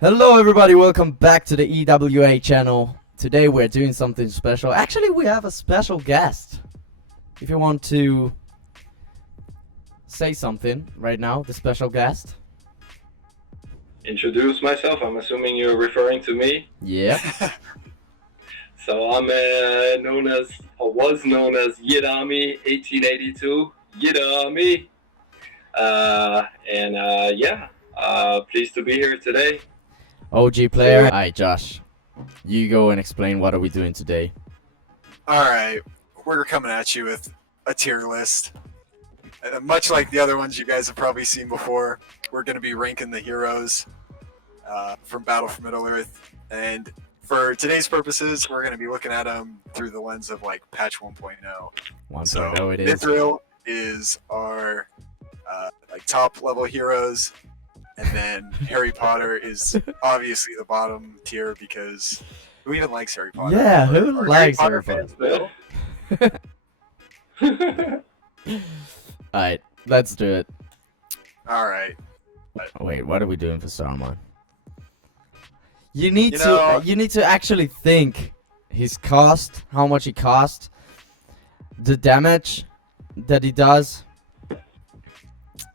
Hello everybody, welcome back to the E.W.A channel. Today we're doing something special. Actually, we have a special guest. If you want to say something right now, the special guest. Introduce myself. I'm assuming you're referring to me. Yeah. So I'm was known as Yidami 1882. Yidami. Pleased to be here today. OG player. Alright, Josh. You go and explain what are we doing today. Alright, we're coming at you with a tier list. Much like the other ones you guys have probably seen before, we're going to be ranking the heroes from Battle for Middle-earth. And for today's purposes, we're going to be looking at them through the lens of like patch 1.0. 1.0 So it is. Mithril is our top level heroes. And then Harry Potter is obviously the bottom tier because who even likes Harry Potter? Yeah, who Are likes Harry Potter? Alright, let's do it. Alright. Wait, what are we doing for Saruman? You need to actually think his cost, how much he cost, the damage that he does.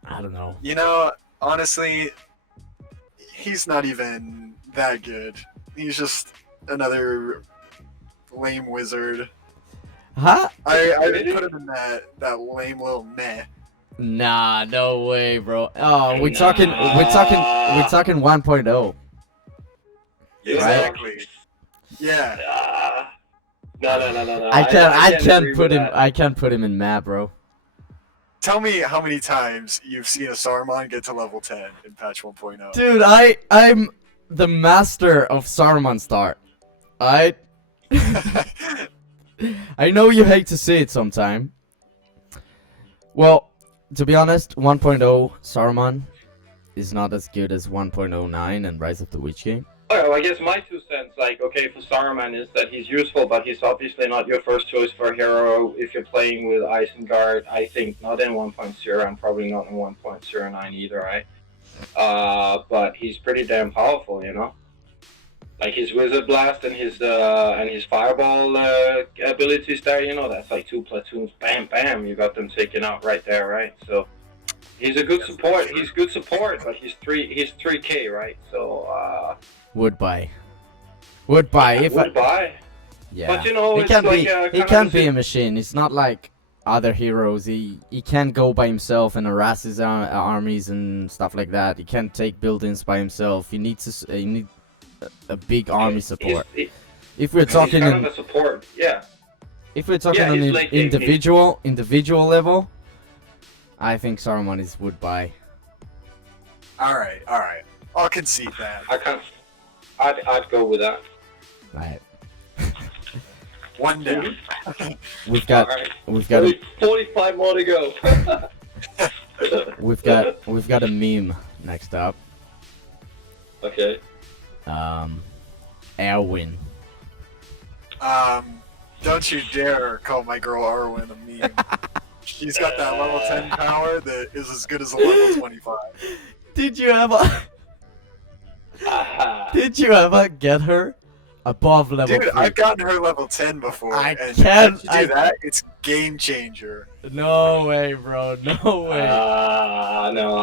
I don't know. You know, honestly, he's not even that good. He's just another lame wizard. Huh? I put him in that lame little meh. Nah, no way, bro. Oh, we're talking 1.0. Exactly. Yeah. No. I can't put him in map, bro. Tell me how many times you've seen a Saruman get to level 10 in patch 1.0. Dude, I'm the master of Saruman start. I know you hate to see it sometime. Well, to be honest, 1.0 Saruman is not as good as 1.09 and Rise of the Witch King. Well, I guess my 2 cents, for Saruman is that he's useful, but he's obviously not your first choice for a hero if you're playing with Isengard. I think not in 1.0 and probably not in 1.09 either, right? But he's pretty damn powerful, you know? Like his Wizard Blast and his Fireball abilities there, you know, that's like 2 platoons, bam, bam, you got them taken out right there, right? So he's a good support. He's good support, but he's 3K, right? So Would buy. Yeah. Yeah. But you know, he it's can like be. He can be a machine. It's not like other heroes. He can't go by himself and harass his armies and stuff like that. He can't take buildings by himself. He needs a big army support. If we're talking he's kind of a support, yeah. If we're talking on he's an like individual level, I think Saruman is would buy. Alright. I'll concede that. I'd go with that. Right. One down. We've got Only 45 more to go. we've got a meme next up. Okay. Erwin. Don't you dare call my girl Arwen a meme. She's got that level 10 power that is as good as a level 25. Did you ever get her above level 3? Dude, I've gotten her level 10 before. I and can't- once you do that, it's game changer. No way, bro. No way. No.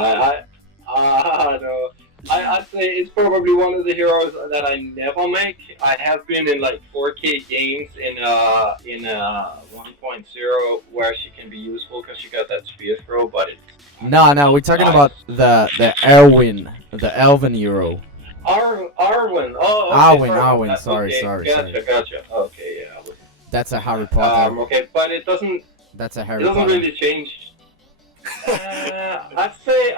I'd say it's probably one of the heroes that I never make. I have been in like 4K games in 1.0 where she can be useful because she got that spear throw, but it's No, we're talking about the Erwin, the Elven hero. Arwen. Oh, okay, Arwen. Sorry. Gotcha. Okay, yeah. That's a Harry Potter. Okay, but it doesn't Really really change. I'd say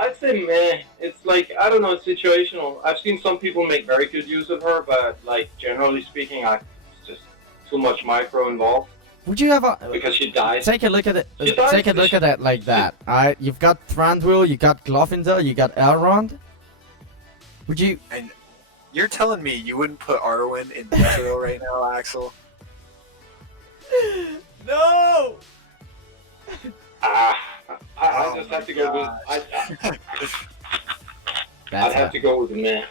meh. It's like, I don't know, it's situational. I've seen some people make very good use of her, but like generally speaking, it's just too much micro involved. Would you ever Because she dies. take a look at it? Take a look at it like that. Alright, you've got Thranduil, you got Glorfindel, you got Elrond. Would you? And you're telling me you wouldn't put Arwen in Mithril right now, Axel? No. I just have to go with. I'd have to go with meh.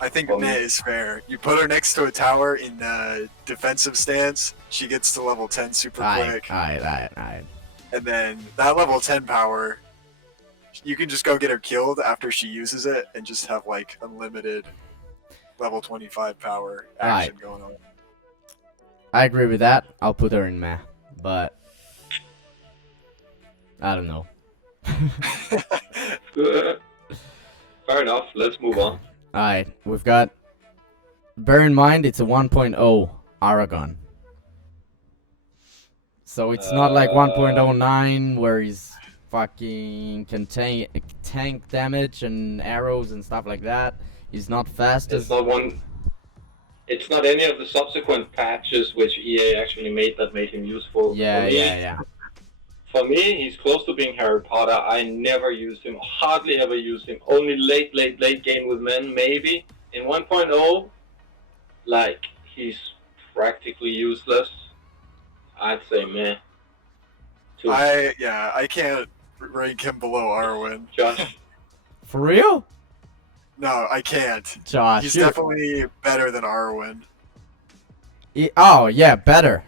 I think For me. meh is fair. You put her next to a tower in defensive stance, she gets to level 10 super quick. Alright. And then that level 10 power, you can just go get her killed after she uses it and just have like unlimited level 25 power action going on. I agree with that. I'll put her in meh, but I don't know. Fair enough. Let's move on. Alright, we've got. Bear in mind, it's a 1.0 Aragon. So it's not like 1.09 where he's fucking can tank damage and arrows and stuff like that. He's not fast It's as. not one. It's not any of the subsequent patches which EA actually made that made him useful. Yeah. For me, he's close to being Harry Potter. I never used him, hardly ever used him. Only late game with men, maybe. In 1.0, like, he's practically useless. I'd say meh. I can't rank him below Arwen. Josh. For real? No, I can't. Josh. He's definitely better than Arwen. Oh, yeah, better.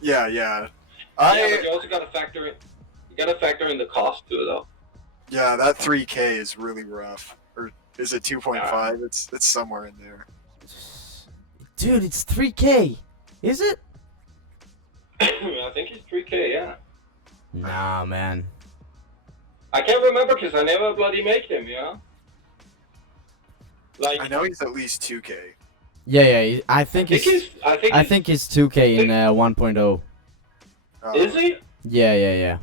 Yeah. Yeah, but you also gotta factor in. You gotta factor in the cost too, though. Yeah, that 3K is really rough. Or is it 2.5? It's somewhere in there. Dude, it's 3K. Is it? I think he's 3K. Yeah. Nah, man. I can't remember because I never bloody make him. You know. Like. I know he's at least 2K. Yeah. I think he's 2K in 1.0. Is he? Yeah.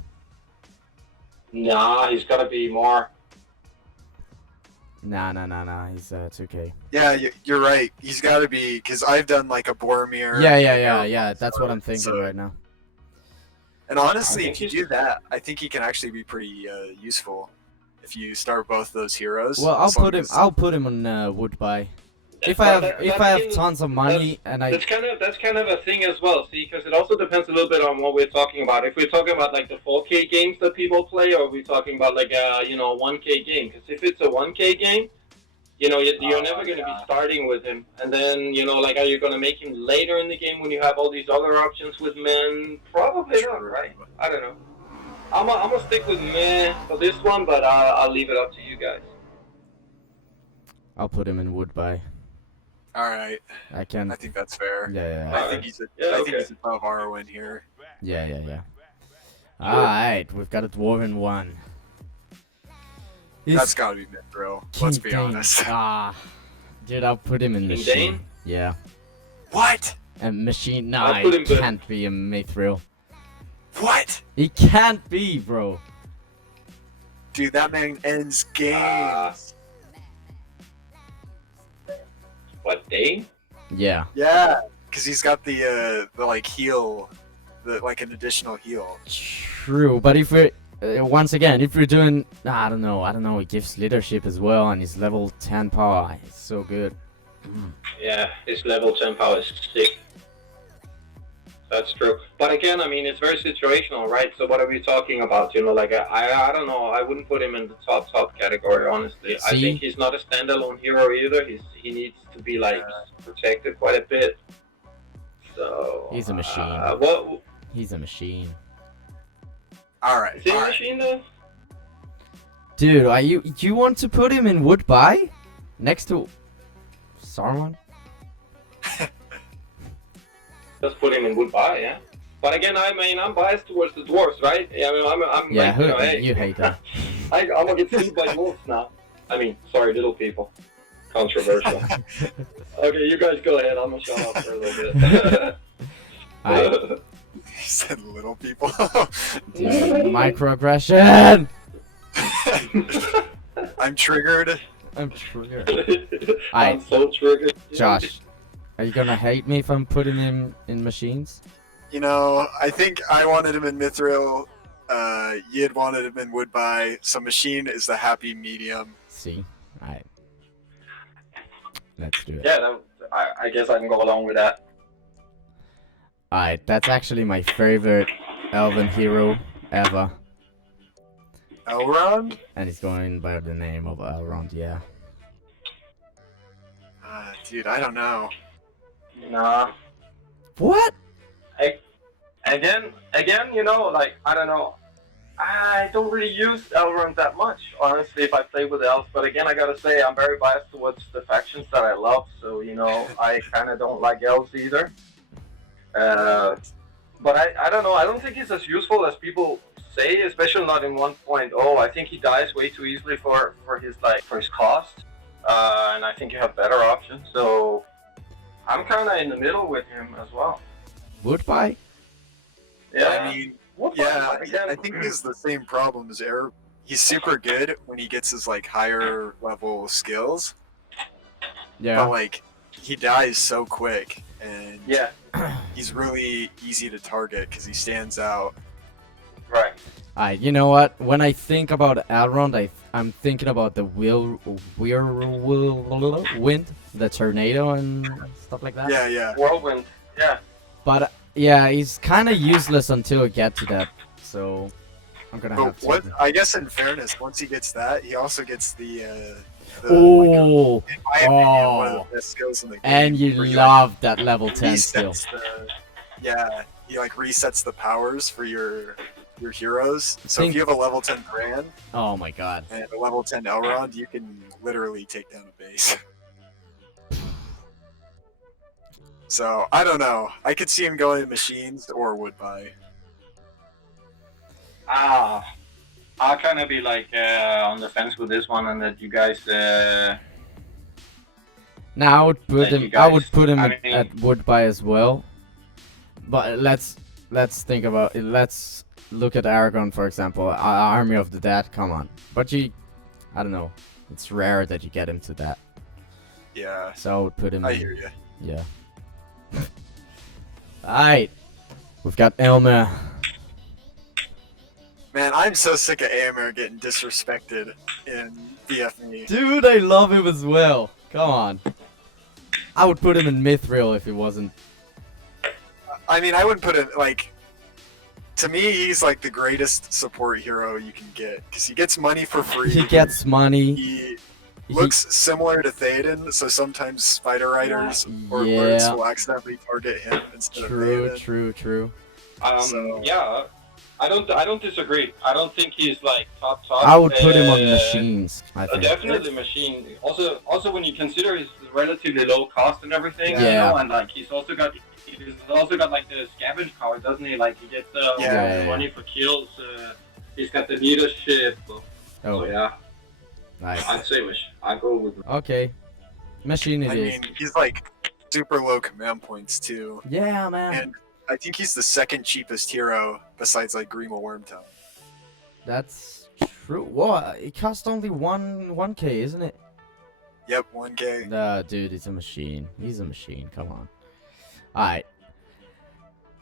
Nah, he's gotta be more. Nah. He's 2K. Yeah, you're right. He's got to be, because I've done like a Boromir. Yeah. That's what I'm thinking right now. And honestly, if you do that, I think he can actually be pretty useful if you start both those heroes. Well, I'll put him on Woodbye. If I have tons of money and I. That's kind of a thing as well. See, because it also depends a little bit on what we're talking about. If we're talking about like the 4K games that people play, or we're talking about like a 1K game. Because if it's a 1K game, you're never going to be starting with him. And then are you going to make him later in the game when you have all these other options with men? Probably not, right? I don't know. I'm gonna stick with meh for this one, but I'll leave it up to you guys. I'll put him in Woodbye. All right. I think that's fair. Yeah. I think he's above Arwen here. Yeah. Alright, we've got a Dwarven one. That's gotta be Mithril. Let's be honest. Dude, I'll put him in Machine. Yeah. What? And Machine. Nah, it can't be a Mithril. What? He can't be, bro. Dude, that man ends games. What, Dane? Yeah. Yeah, because he's got the like heal, like an additional heal. True, but if we're once again, if we're doing, I don't know, he gives leadership as well, and his level 10 power is so good. Yeah, his level 10 power is sick. That's true. But again, I mean, it's very situational, right? So what are we talking about? I don't know. I wouldn't put him in the top category, honestly. I think he's not a standalone hero either. He needs to be protected quite a bit. So he's a machine. He's a machine. All right. Is he a machine though? Dude, you want to put him in Woodbye next to Saruman? Just put him in Woodbye, yeah. But again, I'm biased towards the dwarves, right? You hate that. I'm gonna get sued by dwarves now. I mean, sorry, little people. Controversial. Okay, you guys go ahead. I'm gonna shut up for a little bit. He said little people. Microaggression. I'm triggered. I'm so triggered. Josh, are you gonna hate me if I'm putting him in machines? I think I wanted him in Mithril. Yid wanted him in Woodbye. So machine is the happy medium. See, alright. Let's do it. Yeah, I guess I can go along with that. Alright, that's actually my favorite elven hero ever. Elrond? And he's going by the name of Elrond, yeah. Dude, I don't know. Nah. What? Again, you know, like, I don't know. I don't really use Elrond that much, honestly, if I play with elves. But again, I gotta say, I'm very biased towards the factions that I love. So, you know, I kind of don't like elves either. But I don't know. I don't think he's as useful as people say, especially not in 1.0. I think he dies way too easily for his cost. And I think you have better options. So I'm kind of in the middle with him as well. Woodbye? Yeah. I mean, yeah, I think he has the same problem as Air. He's super good when he gets his like higher level skills. Yeah. But like he dies so quick, and Yeah. he's really easy to target because he stands out. Right. Alright, you know what? When I think about Elrond, I'm thinking about the wind, the tornado and stuff like that. Yeah. Whirlwind. Yeah. But yeah, he's kind of useless until we get to that. So I'm gonna have But to. I guess in fairness, once he gets that, he also gets the Oh, in my opinion, one of the best skills in the game. and you where he, love that level 10 skill. He like resets the powers for your heroes. So if you have a level 10 Bran Oh my god. and a level 10 Elrond, you can literally take down a base. So I don't know. I could see him going to machines or Woodbye. I'll kind of be like on the fence with this one, and that you guys. Now I would put Thank him. you, I would guys. put him I mean- at Woodbye as well. But let's think about it. Let's look at Aragorn, for example. Army of the Dead. Come on. But I don't know. It's rare that you get him to that. Yeah, So I would put him. I hear you. Yeah. Alright. We've got Elmer. Man, I'm so sick of Elmer getting disrespected in BFE. Dude, I love him as well. Come on. I would put him in Mithril if he wasn't. I mean, I wouldn't put it like. To me, he's like the greatest support hero you can get because he gets money for free. He gets money. He looks similar to Theoden, so sometimes spider riders or Yeah. lords will accidentally target him instead of Theoden. True. So- Yeah, I don't disagree. I don't think he's like top. I would put him on machines, I think. Definitely machine. Also, when you consider his relatively low cost and everything, you Yeah. know, and like he's also got like the scavenge power, doesn't he? Like he gets the Yeah. money for kills. He's got the leadership. So Oh, yeah, nice. I'd say I'd go with. Okay. Machine it I is. mean, he's like super low command points too, Yeah, man. and I think he's the second cheapest hero besides like Grima Wormtongue. That's true. What? It costs only 1k, isn't it? Yep, 1K. Nah, dude, he's a machine. He's a machine. Come on. Alright.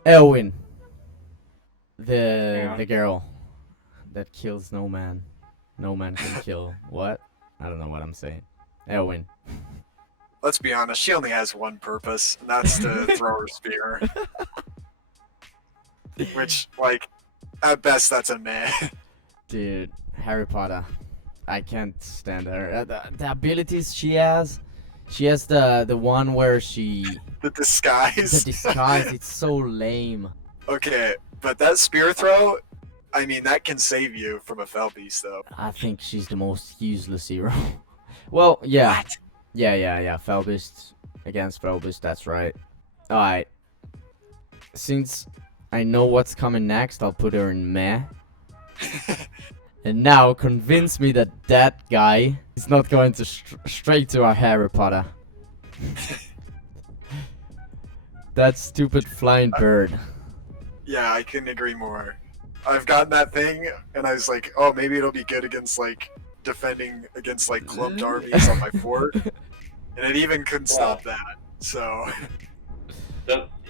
Elwyn. The girl that kills no man. No man can kill. What? I don't know what I'm saying. Elwyn. Let's be honest, she only has one purpose, and that's to throw her spear. Which, like, at best, that's a meh. Dude, Harry Potter. I can't stand her. The abilities she has. She has the one where she... The disguise. The disguise, it's so lame. Okay, but that spear throw, I mean, that can save you from a fell beast, though. I think she's the most useless hero. Well, yeah. What? Yeah. Felbeast against Felbeast, that's right. Alright. Since I know what's coming next, I'll put her in meh. And now convince me that that guy is not going to straight to our Harry Potter. That stupid flying bird. Yeah, I couldn't agree more. I've gotten that thing, and I was like, oh, maybe it'll be good against, like, defending against, like, clubbed armies on my fort. And it even couldn't stop that, so...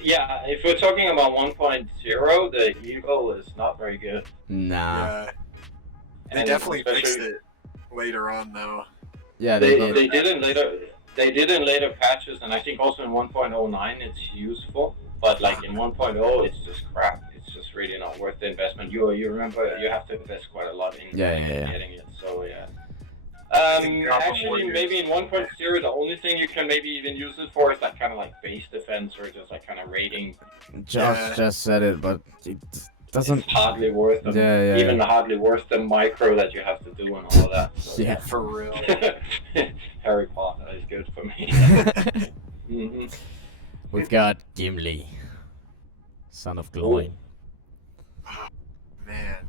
Yeah, if we're talking about 1.0, the Eagle is not very good. Nah. Yeah. They And definitely especially- fixed it later on, though. Yeah, They did. did in later. They did in later patches, and I think also in 1.09 it's useful. But like in 1.0, it's just crap. It's just really not worth the investment. You remember you have to invest quite a lot in Yeah. getting it. So yeah. Actually, maybe in 1.0, the only thing you can maybe even use it for is like kind of like base defense or just like kind of raiding. Josh just said it, but it doesn't. It's hardly worth them. Even hardly worth the micro that you have to do and all that. So. Yeah, for real. Harry Potter is good for me. We've got Gimli, Son of Glory. Oh, man.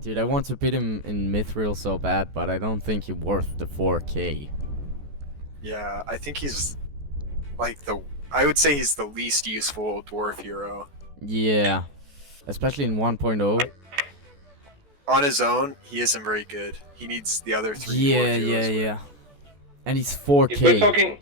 Dude, I want to beat him in Mithril so bad, but I don't think he's worth the 4K. Yeah, I think he's like I would say he's the least useful dwarf hero. Yeah, especially in 1.0. On his own, he isn't very good. He needs the other 3 dwarf heroes. Yeah. And he's 4K.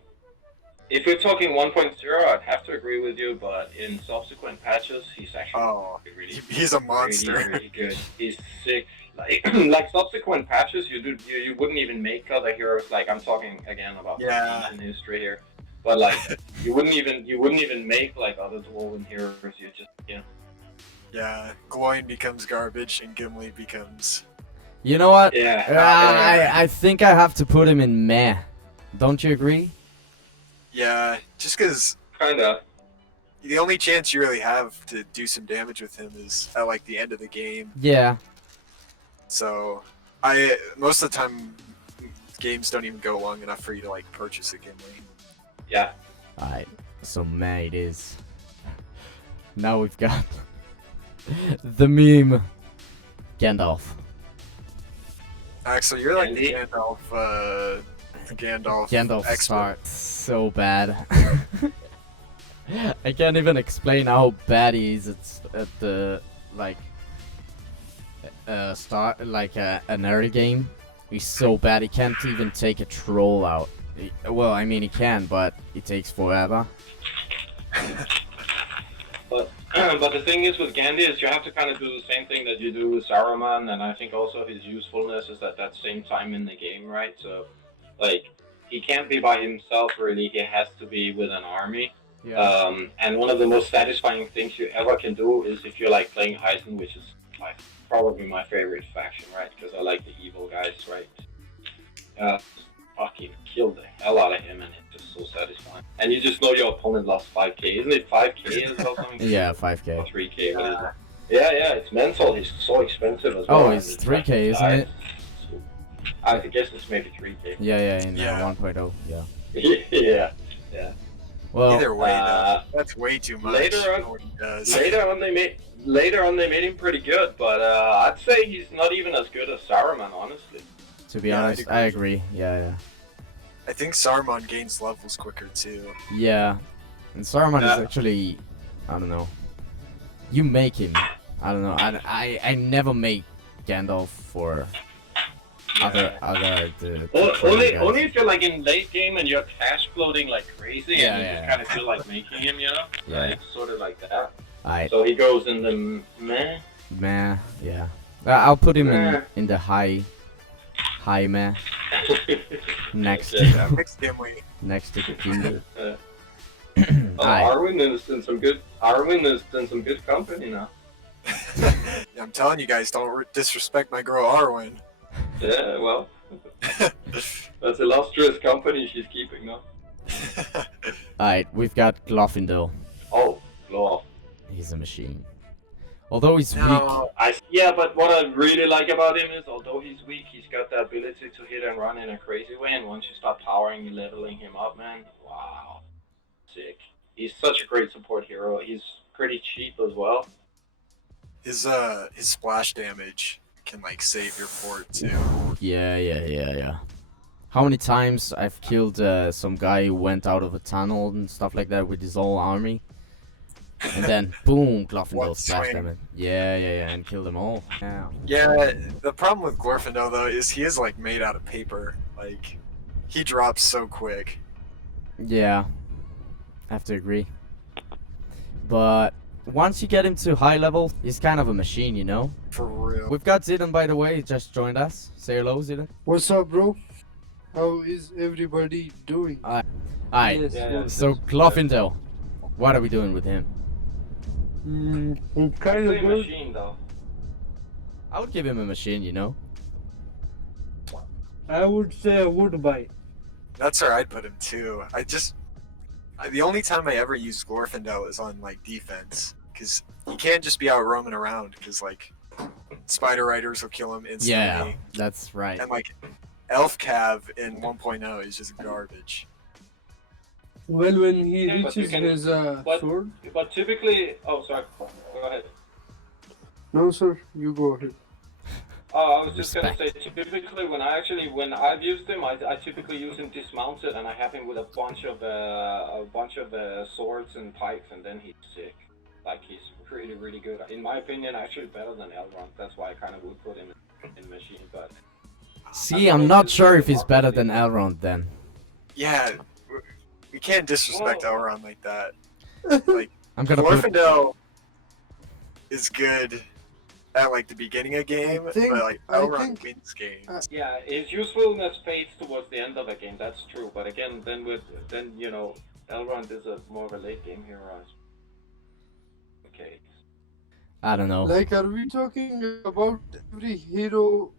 If we're talking 1.0, I'd have to agree with you, but in subsequent patches, he's actually he's a monster. Really good. He's sick. Like subsequent patches, you wouldn't even make other heroes. Like I'm talking again about in history here, but like you wouldn't even make like other Dwarven heroes. You just Yeah, Gloin becomes garbage and Gimli becomes. You know what? Yeah. I think I have to put him in meh. Don't you agree? Yeah, just because Kinda. the only chance you really have to do some damage with him is at like the end of the game. Yeah. So, most of the time, games don't even go long enough for you to like purchase a Gimli. Yeah. Alright, so meh it is. Now we've got the meme Gandalf. Axel, you're like the Gandalf expert. Starts so bad. I can't even explain how bad he is at the start an early game. He's so bad he can't even take a troll out. Well, I mean he can, but it takes forever. But the thing is with Gandhi is you have to kind of do the same thing that you do with Saruman, and I think also his usefulness is at that same time in the game, right? So, like, he can't be by himself really, he has to be with an army. Yeah. And one of the most satisfying things you ever can do is if you're like playing Heisen, which is probably my favorite faction, right? Because I like the evil guys, right? Fucking kill the hell out of him, and it's just so satisfying. And you just know your opponent lost 5k. Isn't it 5k or something? Yeah, 5k. Or 3k, what is it? Yeah, it's mental. He's so expensive as well. Oh, it's 3k, isn't it? I guess it's maybe 3k. Yeah, in 1.0, yeah. yeah. Well, either way, that's way too much. Later on they made him pretty good, but I'd say he's not even as good as Saruman, honestly. To be honest, I agree. Yeah. I think Saruman gains levels quicker too. Yeah, and Saruman is actually, I don't know. You make him. I don't know. I never make Gandalf for other only if you're like in late game and you're cash floating like crazy and you just kind of feel like making him, you know? Yeah. It's sort of like that. Alright. So he goes in the meh. Meh, yeah. I'll put him in the high meh. Next to Gimli. next to Gimli. Arwen is in some good company now. I'm telling you guys, don't disrespect my girl Arwen. Yeah, well, that's illustrious company she's keeping now. Alright, we've got Glorfindel. Oh, Glorf. He's a machine. Although he's weak. But what I really like about him is, although he's weak, he's got the ability to hit and run in a crazy way, and once you start powering and leveling him up, man, wow. Sick. He's such a great support hero. He's pretty cheap as well. His splash damage can like save your fort too. Yeah. How many times I've killed some guy who went out of a tunnel and stuff like that with his whole army, and then boom, Glorfindel splashed them in. Yeah, and killed them all. Yeah, the problem with Glorfindel though is he is like made out of paper. Like he drops so quick. Yeah, I have to agree. But once you get him to high level, he's kind of a machine, you know? For real. We've got Zidane, by the way, he just joined us. Say hello, Zidane. What's up, bro? How is everybody doing? Alright, so Glorfindel, what are we doing with him? It's kind of He's a machine, though. I would give him a machine, you know? I would say I would buy. That's where I'd put him too. The only time I ever use Glorfindel is on like defense, because he can't just be out roaming around, because like spider riders will kill him instantly. Yeah, that's right. And like Elf Cav in 1.0 is just garbage. Well, when he Yeah, but you reaches can- his but- sword. But typically, oh sorry, go ahead. No, sir, you go ahead. Oh, I was just gonna say, Respect. typically when I've used him, I typically use him dismounted, and I have him with a bunch of swords and pikes, and then he's sick. Like he's really, really good. In my opinion, actually better than Elrond. That's why I kind of would put him in machine. But See, I'm not sure if he's better than Elrond then. Yeah, we can't disrespect Well- Elrond like that. Like I'm gonna put. Glorfindel is good at like the beginning of game, think- but like I Elrond think- wins games. yeah, his usefulness fades towards the end of the game. That's true. But again, then you know, Elrond is more of a late game hero. Okay. I don't know. Like, are we talking about every hero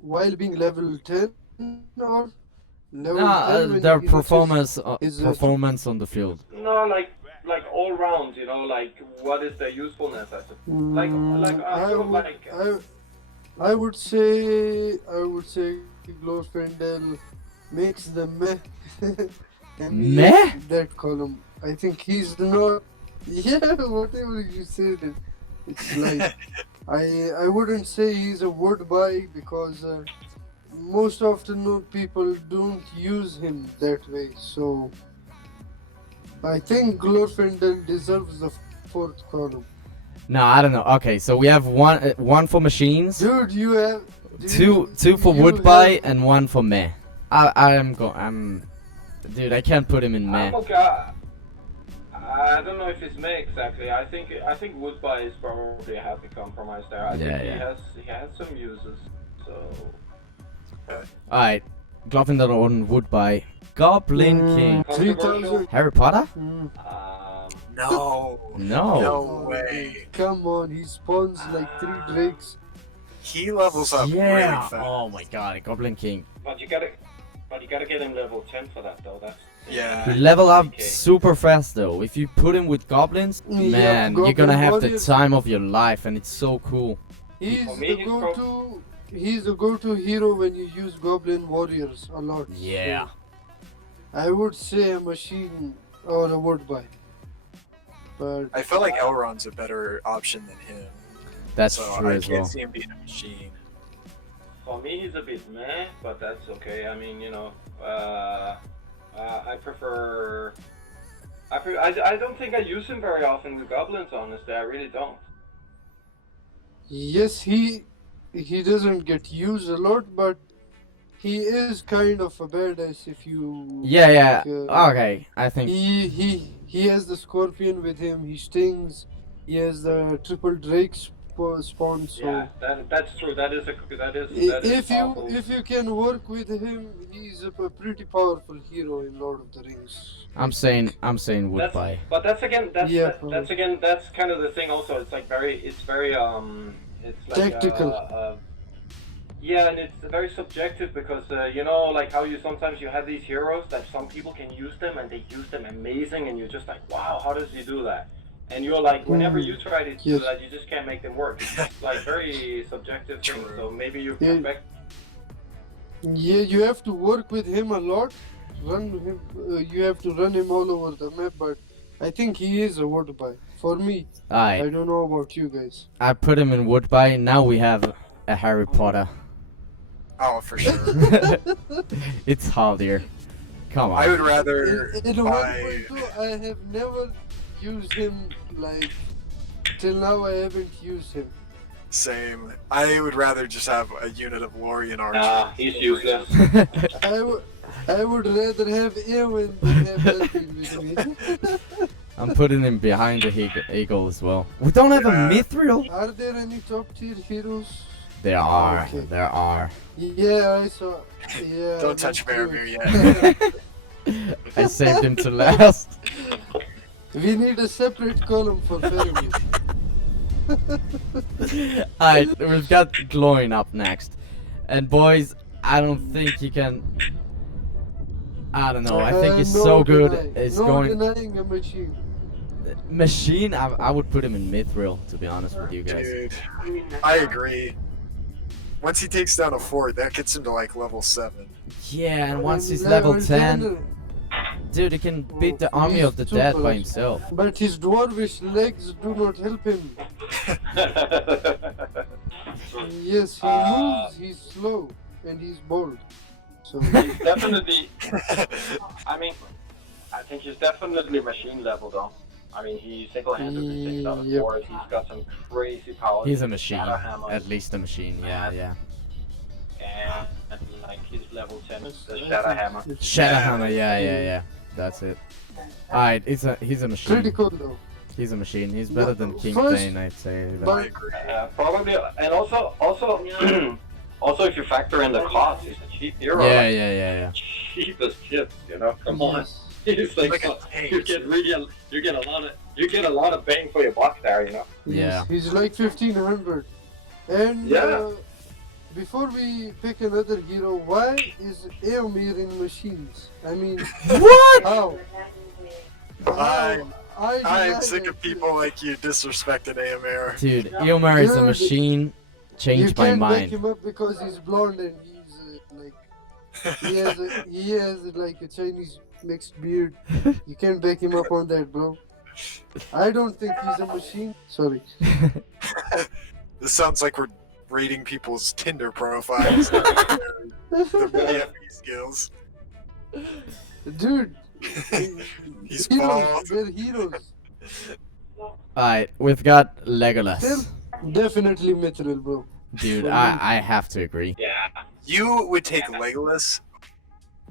while being level 10 or level 10 when Their he reaches performance, his, performance on the field. No, like all round, you know, like what is their usefulness? I suppose. Like I sort of would, like. I would say Glorfindel makes the meh in Meh? that column. I think he's not. Yeah, whatever you said, it's like I wouldn't say he's a would buy because most often people don't use him that way. So I think Glorfindel deserves the fourth column. No, I don't know. Okay, so we have one for machines, Dude, you have two for you would buy, have- and one for meh. Dude, I can't put him in meh. I'm okay. I don't know if it's me exactly. I think Woodbuy is probably a happy compromise there. I think Yeah. he has some uses. So Alright, Glorfindel on would buy. Goblin King. 3,000. Harry Potter? Mm. No, No. no way. Come on, he spawns like 3 drakes. He levels up really Yeah. fast. Oh my god, Goblin King. but you gotta get him level 10 for that though. That's Yeah. He level up Okay. super fast though. If you put him with goblins, Yeah, man, you're gonna Goblin have the warriors. time of your life, and it's so cool. He's For me, the he's go-to. He's the go-to hero when you use Goblin Warriors a lot. Yeah. So I would say a machine or a wood buy. But I feel like Elrond's a better option than him. That's So true I as can't well. see him being a machine. for me he's a bit meh, but that's okay. I mean, you know, I prefer. I don't think I use him very often with goblins. Honestly, I really don't. yes, he doesn't get used a lot, but he is kind of a badass if you. Yeah. like, Okay, I think. He has the scorpion with him. He stings. He has the triple drake spawn. So Yeah, that's true. That is powerful. if you can work with him, he's a pretty powerful hero in Lord of the Rings. I'm saying would That's, buy. but that's again, Yeah, that's kind of the thing. Also, it's like it's very it's like Tactical. Yeah, and it's very subjective because you know, like how sometimes you have these heroes that some people can use them and they use them amazing, and you're just like, wow, how does he do that? And you're like, whenever you try to do Yes. that, you just can't make them work. It's like very subjective thing. So maybe you Yeah. perfect. Yeah, you have to work with him a lot. Run him. You have to run him all over the map. But I think he is a wood buy for me. I Alright, don't know about you guys. I put him in would buy. Now we have a Harry Potter. Oh, for sure. It's harder. Come I would on. rather In buy. 1.2, I have never used him like till now. I haven't used him. Same. I would rather just have a unit of Lorien archers. Nah, he's useless. I would rather have Eowyn than have Elfin with me. I'm putting him behind the eagle as well. We don't have a Yeah. mithril. Are there any top tier heroes? There are. Okay. There are. Yeah, I saw. Yeah. Don't touch that's Faramir good. yet. I saved him to last. We need a separate column for Faramir. Alright, we've got Gloin up next. And boys, I don't think you can. I don't know. I think he's no so good. denying- It's no going denying a machine. machine. I would put him in mithril, to be honest with you guys. Dude, I agree. Once he takes down a fort, that gets him to like level 7. Yeah, and once he's Level level 10, dude, he can beat the army of the He's dead super by awesome. himself. But his dwarvish legs do not help him. Yes, he moves, he's slow, and he's bold. So He's definitely. I mean, I think he's definitely machine level though. I mean, he single-handedly takes out a Yep. fort. He's got some crazy power. He's a machine. Shadowhammer, At least a machine. Yeah. and like his level 10 is the Shadowhammer. Shadowhammer. Yeah. That's it. Alright, he's a machine. pretty cool though. He's a machine. He's better than King First- Thane, I'd say. but- I agree. Probably, and also, also if you factor in the cost, he's a cheap hero. Yeah. Cheapest shit, you know. Come on. Yes. He's like, Like a tank. you get a lot of bang for your buck there, you know. Yeah. He's like 1500. And Yeah. before we pick another hero, why is Elmer in machines? I mean, What? how? I'm- I I'm deny sick it. of people like you disrespecting AMR. Dude, Elmer is a Dude, machine. You Changed my can't back mind. him up because he's blonde and he's like he has like a Chinese mixed beard. You can't back him up on that, bro. I don't think he's a machine. Sorry. This sounds like we're rating people's Tinder profiles. The BFE skills. Dude, He's heroes, bald. they're heroes. Alright, we've got Legolas. Still, definitely mithril, bro. Dude, I have to agree. Yeah. You would take Legolas?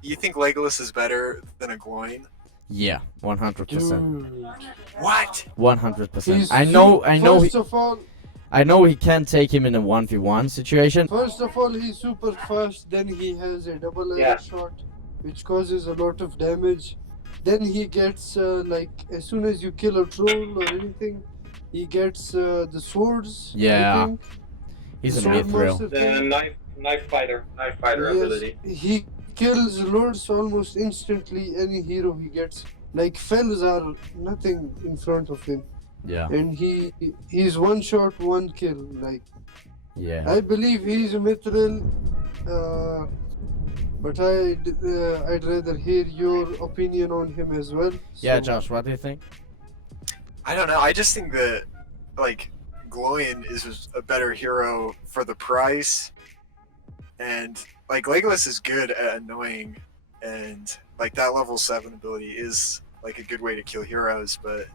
You think Legolas is better than a Gloin? Yeah, 100%. Dude. What? 100%. He's I know First he can take him in a 1v1 situation. of all, he's super fast. Then he has a double arrow Yeah. shot, which causes a lot of damage. Then he gets like as soon as you kill a troll or anything, he gets the swords. Yeah. I think. He's a Sword mithril. master The thing. knife fighter Yes, ability. he kills lords almost instantly. Any hero he gets, like fells are nothing in front of him, Yeah. and he's one shot, one kill. Like Yeah. I believe he's a mithril, but I'd rather hear your opinion on him as well. Yeah, So, Josh, what do you think? I don't know. I just think that, like, Gloin is a better hero for the price. And, like, Legolas is good at annoying. And, like, that level 7 ability is, like, a good way to kill heroes. But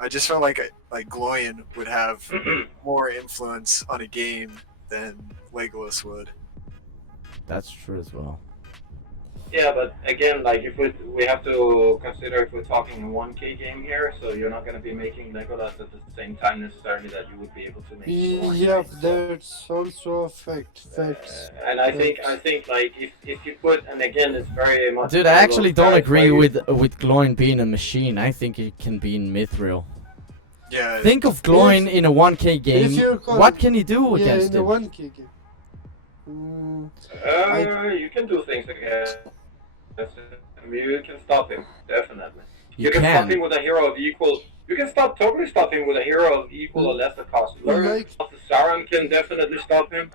I just felt like Gloin would have more influence on a game than Legolas would. That's true as well. Yeah, but again, like if we have to consider if we're talking a 1K game here, so you're not going to be making Legolas at the same time necessarily that you would be able to make. Gloin, yeah, right? So, that's also a fact. Facts. and I think like if you put, and again it's very much. Dude, I actually don't agree with. with Gloin being a machine. I think it can be in mithril. Yeah. Think of Gloin in a 1k game. you're calling- What can he do Yeah, against in the him? 1K game. You can do things again. You can stop him, definitely. You can stop him can. with a hero of equal. You can totally stop him with a hero of equal or lesser cost. Like- Sauron can definitely stop him.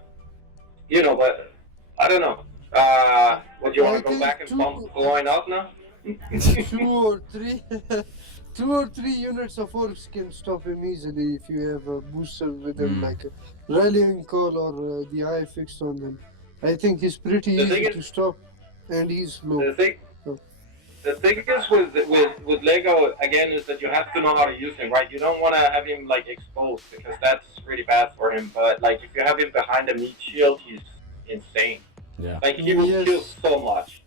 You know, but I don't know. Would you I want to go think back and two- bump Gloin up now? two or three units of orcs can stop him easily if you have a booster with him, like a rallying call or the eye fixed on him. I think he's pretty The thing easy is- to stop, and he's slow. The thing is with Lego again is that you have to know how to use him, right? You don't want to have him like exposed because that's really bad for him. But like if you have him behind a meat shield, he's insane. Yeah. Like he will Yes. kill so much.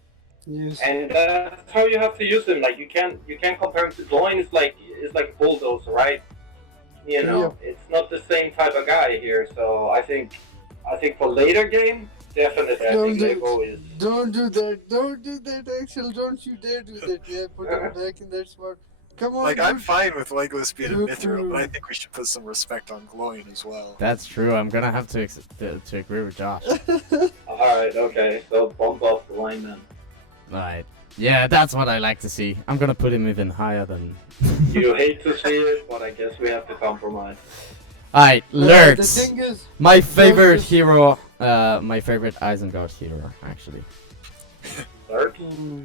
Yes. And that's how you have to use him. Like you can't compare him to Gloin. Is like a bulldozer, right? You know, it's not the same type of guy here. So I think for later game, definitely I think Lego is. Don't do that. Don't do that, Axel. Don't you dare do that. Yeah, put him back in that spot. Come on. Like, I'm dude. fine with Legolas being a You mithril, too. but I think we should put some respect on Gloin as well. That's true. I'm gonna have to agree with Josh. Alright, okay, so bump off the line then. Right. Yeah, that's what I like to see. I'm gonna put him even higher than. You hate to see it, but I guess we have to compromise. Alright, The Lurks. thing is, My favorite just- hero. My favorite Isengard hero, actually. Lurk?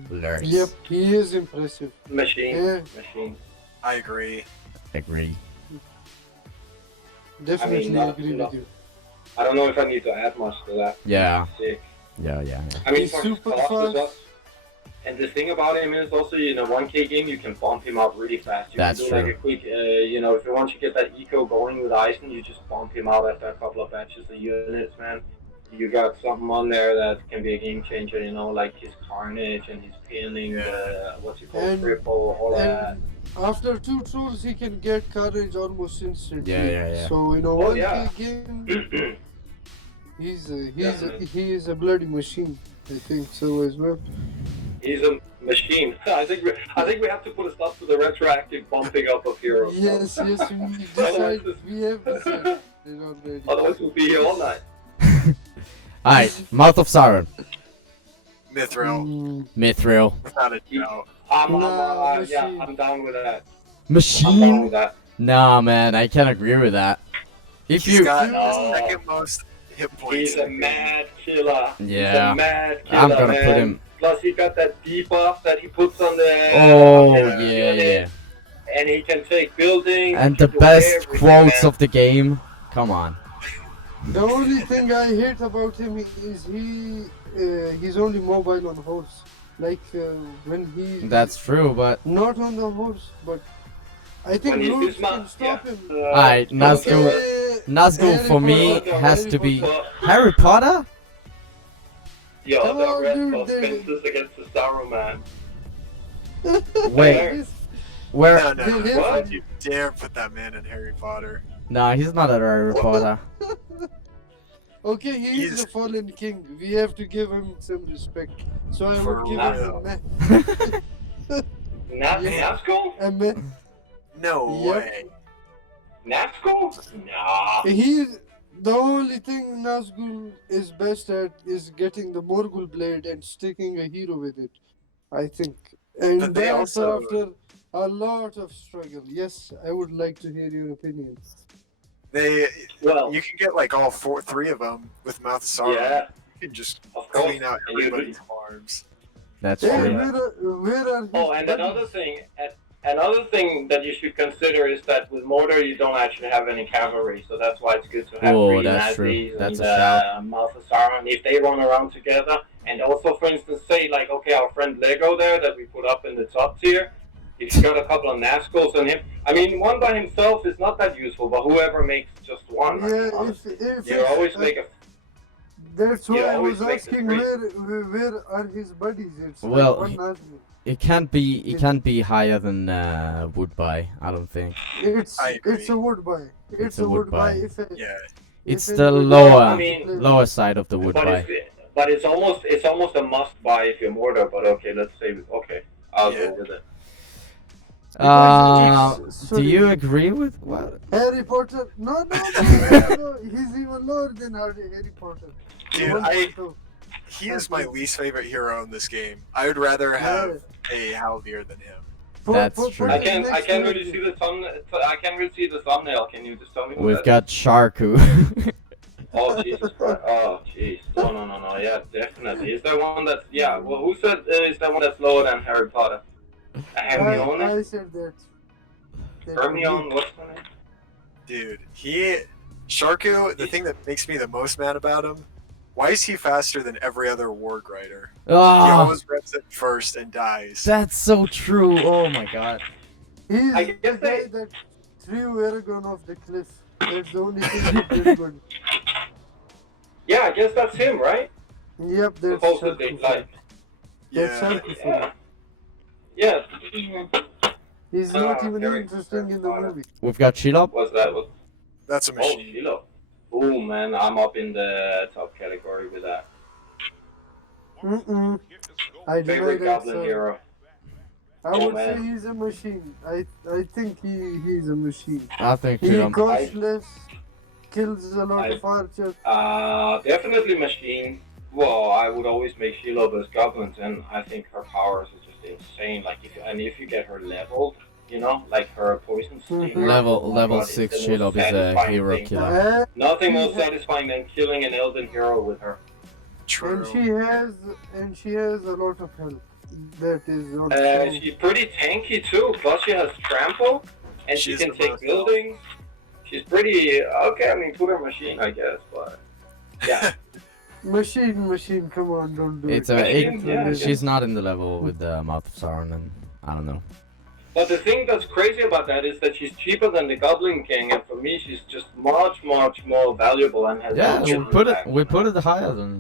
Lurks. yep, he is impressive. Machine. Yeah, Machine. I agree. Agree. definitely not- agree not- with you. I don't know if I need to add much to that. Yeah. Sick. Yeah. I mean, He's for his super cost as fast. well. And the thing about him is also, in a 1K game, you can bump him up really fast. You That's can do like true. a quick, if you want to get that eco going with Eisen, you just bump him out after a couple of batches of units, man. You got something on there that can be a game changer, like his carnage and his peeling, And- cripple, all that. After 2 trolls, he can get courage almost instantly. Yeah. So in a Oh, 1K yeah. game, he Definitely. is a bloody machine. I think so as well. He's a machine. I think we have to put a stop to the retroactive bumping up of heroes. Yes, we decide, we have decided it already. Otherwise, we'll be here all night. Alright, Mouth of Sauron. Mithril, Mm, Mithril. without a doubt. Machine. I'm down with that. I'm down Machine? with that. Nah, man, I can't agree with that. If He's you. got No. the second most hit points. He's a mad killer. Yeah. He's a mad killer, I'm gonna man. put him. Plus, he got that debuff that he puts on the. Oh, the yeah. unit, And he can take buildings. And he the can do best everything, quotes man. of the game. Come on. The only thing I hate about him is he's only mobile on horse. Like when he That's true, but. not on the horse, but I think When he's Lurks dismount, can stop him. Alright, Nazgul. Okay, Nazgul Harry for me Potter, has Harry to be. Potter. Harry Potter? Yo, Come the on, rest dude, of they- fences against the Saruman. Wait, Yes, where? No, no. They hit What? Don't you dare put that man in Harry Potter. Nah, he's not a Harry Potter. Okay, he is He's- the fallen king. We have to give him some respect. So I For would give real. him Nazgul? a meh. No Yep. way. Nazgul? Nah. The only thing Nazgul is best at is getting the Morgul blade and sticking a hero with it. I think. And But they that's also- after a lot of struggle. Yes, I would like to hear your opinion. Well, You can get like all three of them with Mouth of Sauron. yeah, You can just of course. clean out And you- everybody's farms. That's Hey, true. yeah. where are his Oh, and buddies? another thing that you should consider is that with Mordor you don't actually have any cavalry, so that's why it's good to have Oh, three that's true. Nazis That's and a shout. Mouth of Sauron. If they run around together, and also, for instance, say like, okay, our friend Lego there that we put up in the top tier, if you got a couple of Nazguls on him, I mean, one by himself is not that useful, but whoever makes just one, I mean, Yeah, honestly, if you always make a. That's why you I always was make the asking three. where are his buddies? It's Well, like one Nazgul. It can't be higher than Woodby, I don't think. I agree. It's a wood buy. It's a wood buy. Yeah. It's if the anybody lower wants to mean- play- lower side of the But Woodby. it's almost a must buy if you're Mordor. But okay, let's say okay, I'll Yeah. go with it. Do you agree with what? Harry Potter? No, he's even lower than Harry Potter. Dude, he is my least favorite hero in this game. I would rather have a Haldir than him. That's true. I can't really see the thumb. I can't really see the thumbnail. Can you just tell me? Who We've that got Sharku. Oh Jesus Christ! Oh jeez! No! Yeah, definitely. Is there one that's Well, who said is there one that's lower than Harry Potter? Hermione. I said that. Hermione. What's her name? Dude, Sharku, the thing that makes me the most mad about him, why is he faster than every other Warg Rider? He Ah, always runs it first and dies. that's so true. Oh my god. He's I the guess guy they- that threw Aragorn off the cliff. That's the only thing he did good. Yeah, I guess that's him, right? Yep, that's Supposedly, Sharku. like, That's Yeah. Sharku. yeah. He's not even Harry interesting in the Potter. movie. We've got Shelob. What's that? That's a Oh, machine. Shiloh. Oh man, I'm up in the top category with that. Mm-mm. I Favorite deny that, Goblin so hero. I would man. say he's a machine. I think he's a machine. I think He Shelob. costs less, kills a lot I- of archers. Definitely machine. Well, I would always make Shelob as goblins, and I think her powers are just insane. Like if you get her leveled, like her poison stinger. Level oh my God, 6 it's the most Shelob is a satisfying hero thing. killer. Nothing more satisfying than killing an elven hero with her. True. And she has a lot of health. That is also. She's pretty tanky too. Plus she has trample, and she She's can the take most buildings. She's pretty okay. I mean, put her machine, I guess, but yeah. Machine, come on, don't do It's it. Yeah. she's not in the level with the Mouth of Sauron, and I don't know. But the thing that's crazy about that is that she's cheaper than the Goblin King, and for me, she's just much more valuable and has. Yeah, no we impact put on it higher than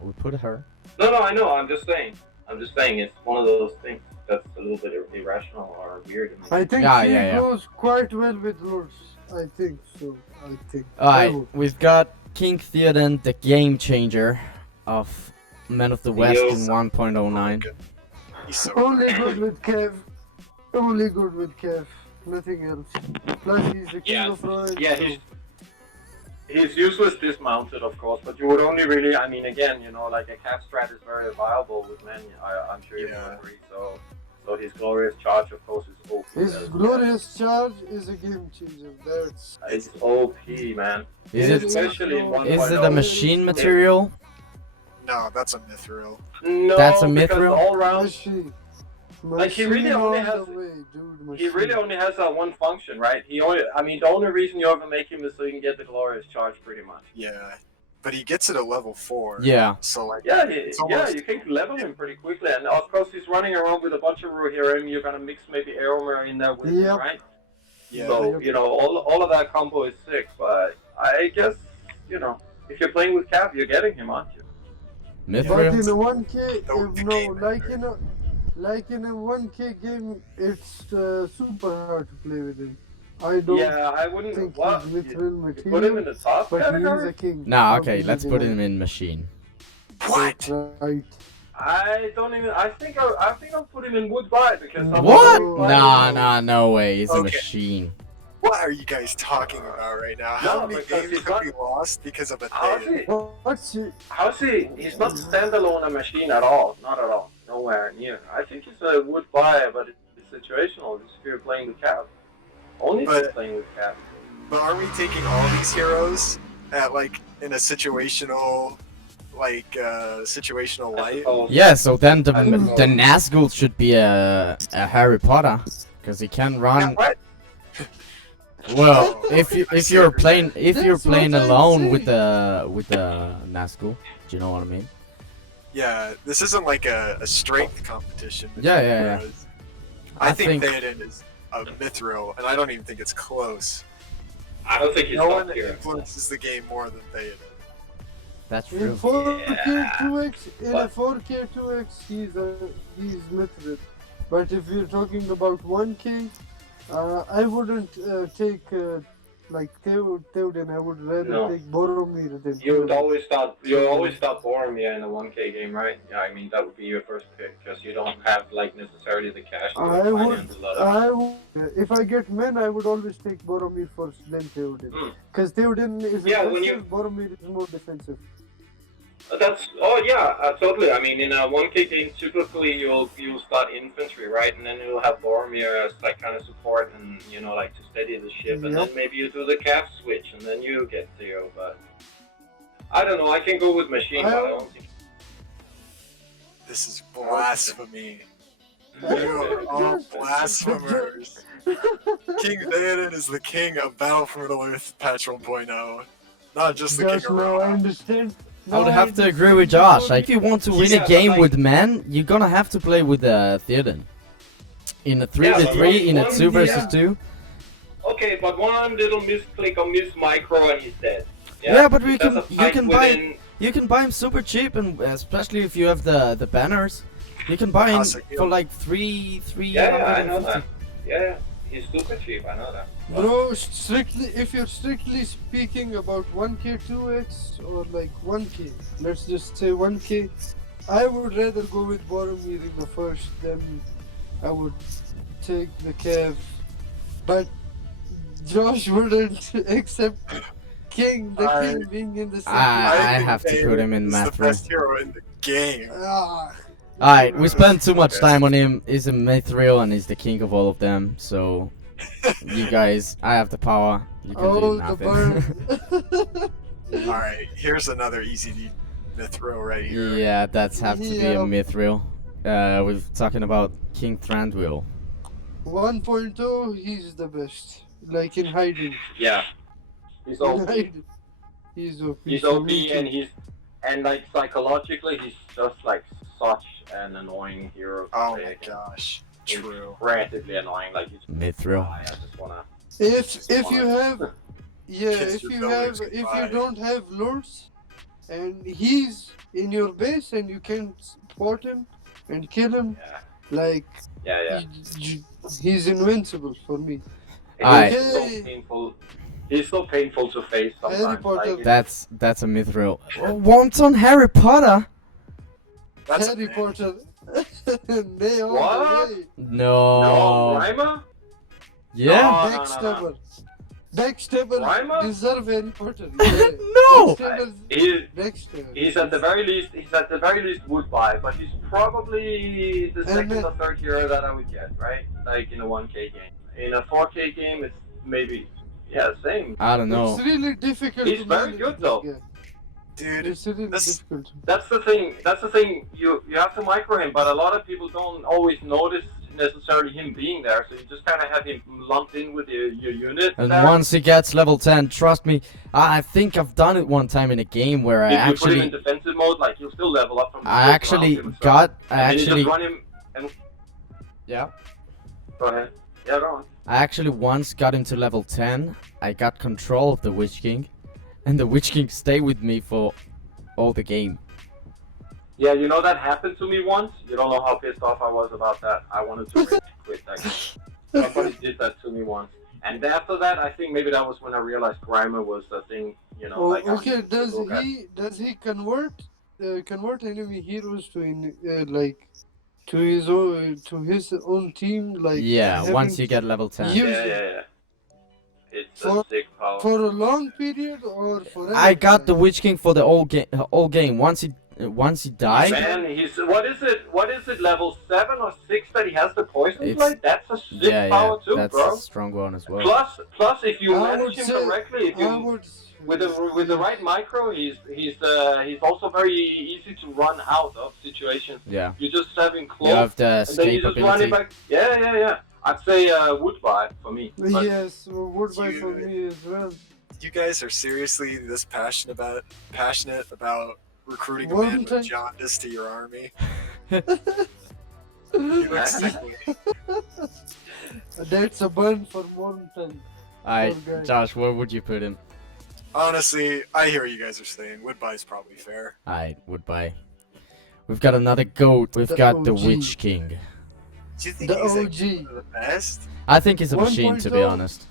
we put her. No, I know. I'm just saying. It's one of those things that's a little bit irrational or weird. I think she goes quite well with Lords. I think so. Alright, we've got King Theoden, the game changer of Men of the West in 1.09. He's so Only good with Kev. Nothing else. Plus he's the king of royals. Yeah, he's useless dismounted, of course, but you would only really, I mean, again, like a cat strat is very viable with men. I'm sure you will agree. So his glorious charge, of course, is OP. His glorious charge is a game changer. It's OP, man. Is it Especially in 1.0. Is it a machine material? No, that's a mithril. No, That's a because mithril? all round. Machine. Like he really only has. He really only has that one function, right? The only reason you ever make him is so you can get the glorious charge, pretty much. Yeah, but he gets it at level 4. Yeah. So like. Yeah, almost- you can level him pretty quickly, and of course he's running around with a bunch of Rohirrim. You're gonna mix maybe Elmer in there with him, right? Yeah. So all of that combo is sick, but I guess if you're playing with Cap, you're getting him, aren't you? But Mithril? in a 1K, The like in a 1K game, it's super hard to play with him. I don't I wouldn't. think What? he's mithril You put him in material, the top but he is category? a king. Nah, okay, let's put him in machine. What? Right. I don't even. I think I'll put him in Woodbine because. What? Oh. Nah, no way. He's a Okay. machine. What are you guys talking about right now? How many because games he's have not- we lost because of a How's thing? he? What's he? How's he? He's not standalone a machine at all. Not at all. Nowhere near. I think he's a wood buy, but it's situational. It's if you're playing with Cap. Only if But- you're playing with Cap. But aren't we taking all these heroes at like in a situational light? Yeah, so then the I suppose. Nazgul should be a Harry Potter, because he can run. What? Well, Oh, if I see you're what you're playing That's what I'm alone with saying. the Nazgul, do you know what I mean? Yeah, this isn't like a strength competition. Yeah, between yeah. heroes. I I think think- Theoden is a mithril, and I don't even think it's close. I don't think he's No top one tier. influences the game more than Theoden. That's In true. 4K 2x, in But- a 4K 2x, he's mithril. But if you're talking about 1K, I wouldn't take like Theoden. I would rather No. take Boromir than You would Theoden. always start Boromir in a 1K game, right? Yeah, I mean that would be your first pick because you don't have like necessarily the cash to I finance a lot of. if I get men, I would always take Boromir first, then Theoden. Hmm. Because Theoden is Yeah, when aggressive, Boromir is more defensive. Totally. I mean, in a 1K game, typically you'll start infantry, right, and then you'll have Boromir as like kind of support and like to steady the ship, and then maybe you do the cap switch, and then you get Theo. But I don't know. I can go with machine, but I don't think. This is blasphemy. You are all blasphemers. King Theoden is the king of Battle for Middle-earth patch 1.0. Not just the Josh, king of now I Rock. understand. I would Now have to I agree with understand. Josh. Like, if you want to win Yeah, a but game like- with men, you're gonna have to play with Theoden. In a 3v3, in a one- 2 versus yeah. 2. Okay, but one little misclick or miss micro and he's dead. Yeah, but we If there's can- a you fight can buy- within- You can buy him super cheap, and especially if you have the banners, you can buy him Also, you for know- like three. Yeah, I know that. Yeah, he's super cheap. I know that. Bro, if you're strictly speaking about 1K 2x or like 1K, let's just say 1K, I would rather go with Boromir in the first than I would take the Cav. But Josh wouldn't accept the king being in the second. I think have to Theoden put him in is the Matthew. best hero in the game. Alright, we spent too much time on him. He's a mithril and he's the king of all of them. So, you guys, I have the power. You can do the nothing. burn. Alright, here's another easy mithril right here. Yeah, that's have to be a Yeah. mithril. We're talking about King Thranduil. 1.0, he's the best. Like in hiding. Yeah. He's In OP. hiding. He's OP. He's for OP me too. and like psychologically he's just like such an annoying hero to Oh play my against. gosh. He's True. incredibly annoying. Like he's Mithril. I just wanna. If you have, yeah, Kiss if your you buildings have, if goodbye. you don't have lords, and he's in your base and you can spot him and kill him, Yeah. like Yeah. he's invincible for me. Alright. He's so Okay. painful. He's so painful to face Harry sometimes. Potter. Like, That's a mithril. Wanton Harry Potter? That's Harry a man. Potter. They all What? the way. No. no, Reimer? Yeah? No. Backstabber. Backstabber Reimer? deserve Harry Potter. Yeah. No! Backstabber. He's Backstabber. at the very least would buy, but he's probably the second or third hero that I would get, right? Like in a 1K game. In a 4K game, it's maybe same. I don't know. It's really difficult He's to very manage good, that though. guy. Dude, It's really this- difficult. That's the thing. You have to micro him, but a lot of people don't always notice necessarily him being there. So you just kind of have him lumped in with your unit. And there. once he gets level 10, trust me, I think I've done it one time in a game where I if you put him in actually, defensive mode, like he'll still level up from. I actually got, I And then you actually, just run him and yeah. go ahead. Yeah, go on. I actually once got him to level 10. I got control of the Witch King, and the Witch King stayed with me for all the game. Yeah, you know that happened to me once. You don't know how pissed off I was about that. I wanted to rage quit that game. Somebody did that to me once. And after that, I think maybe that was when I realized Grimer was the thing, you know. Oh, like I okay, used to look at. does he convert enemy heroes to to his own team, like Yeah, having once you get level 10. you- Yeah. It's For- a sick power. for a long period or forever? I got the Witch King for the whole game. Once he died, Man, he's what is it? Level 7 or 6 that he has the poison It's- blade? That's a sick yeah, power too, that's bro. a strong one as well. Plus, if you I manage would him say- correctly, if I you would with the right micro, he's also very easy to run out of situations. Yeah, You just have him you close, have the and then you escape just run it ability. back. Yeah. I'd say wood buy for me. But Yes, would buy for You- me as well. you guys are seriously this passionate about recruiting a One man time- with jaundice to your army? That's You look sickly. a burn for Morton. Alright, Poor guy. Josh, where would you put him? Honestly, I hear what you guys are saying. Wood buy is probably fair. Alright, would buy. We've got another goat. We've The got the OG. Witch King. Do you think The he's like OG. the best? I think he's a machine, to be 1.0. honest.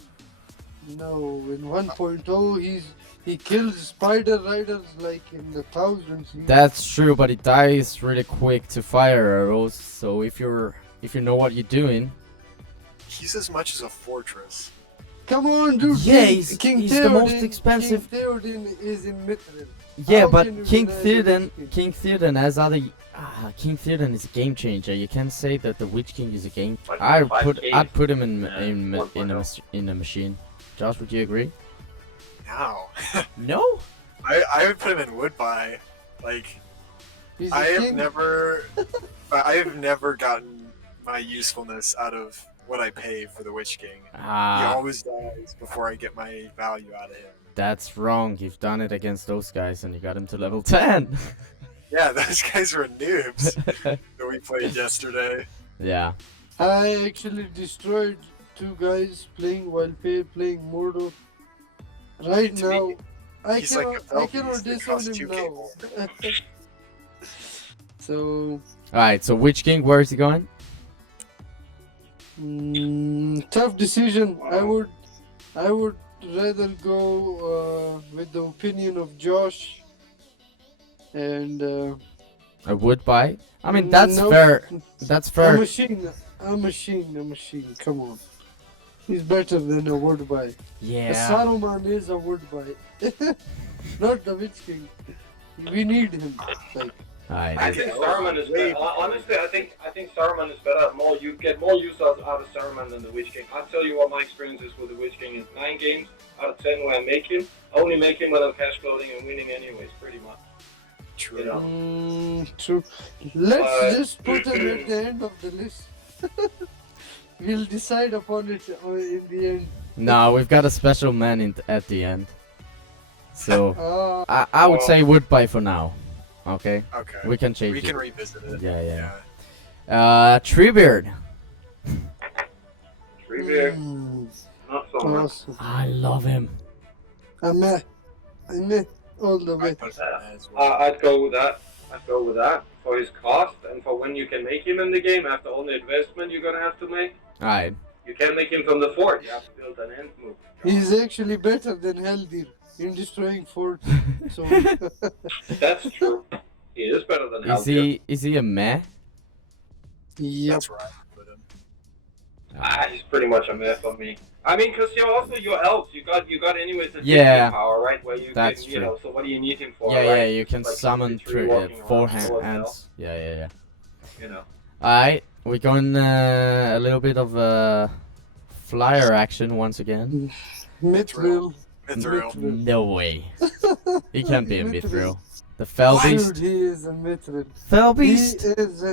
No, in 1.0 he kills spider riders like in the thousands. That's true, but he dies really quick to fire arrows. So if you know what you're doing, He's as much as a fortress. Come on, dude. Yeah, King he's the most Theoden- expensive- King Theoden is in Mithril. yeah, How but can you King deny the Theoden, Witch King? King Theoden has other. King Theoden is a game changer. You can't say that the Witch King is a game. Like I'd 5K. put him in Yeah, in 1.0. in a machine. Josh, would you agree? No. No. I would put him in wood buy. Like, He's a I have king. never gotten my usefulness out of what I pay for the Witch King. He Ah, always dies before I get my value out of him. that's wrong. You've done it against those guys, and you got him to level 10. Yeah, those guys were noobs that we played yesterday. Yeah. I actually destroyed two guys playing Mordor. Right To me, now, I he's like cannot, a I cannot Velveeta that disown costs him 2K now. more. So, Alright, so Witch King, where is he going? tough decision. I would rather go with the opinion of Josh. And A wood buy? I mean, that's no, fair. That's a fair. machine. Come on. He's better than a word buy. The Yeah. Saruman is a word buy. Not the Witch King. We need him. Like, I Alright. think Saruman is better. Honestly, I think Saruman is better. You get more use out of Saruman than the Witch King. I'll tell you what my experience is with the Witch King is 9 games out of 10 where I make him. I only make him when I'm cash floating and winning anyways, pretty much. True. You know. true. Let's just put him at the end of the list. We'll decide upon it in the end. No, we've got a special man at the end. So I would Oh. say Woodbye for now. Okay, Okay. we can change We it. can revisit it. Yeah. Treebeard. Treebeard, Mm, not so much. awesome. I love him. I'm all the way. I put that as well. I'd go with that. For his cost and for when you can make him in the game after all the investment you're gonna have to make. Alright. You can't make him from the fort. You have to build an end move. He's actually better than Heldir in destroying forts. So That's true. He is better than Is he a meh? yep. That's right. Put him. He's pretty much a mess on me. I mean, cause you're also your elves. You got anyways the Yeah. power, right? Where you That's can, you know. So what do you need him for? Yeah, right? you can Like, summon literally through walking around four full of hands. health, Yeah. You know. Alright, we're going a little bit of flyer action once again. Mithril. Mithril. No way. He can't be a Mithril. Mithril. The Fell Dude, Beast. he is a Mithril. Fell He Beast. is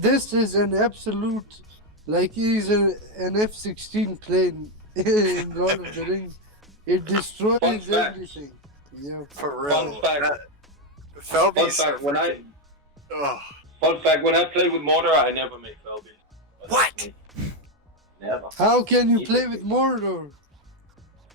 this is an absolute, like he's an F-16 plane in Lord of the Rings. It destroys Fun fact. everything. Yeah. For Fun real. fact. Felby's fact, when I- Ugh. Fun fact: when I play with Mordor, I never make Felby. What? Never. How can you play with Mordor?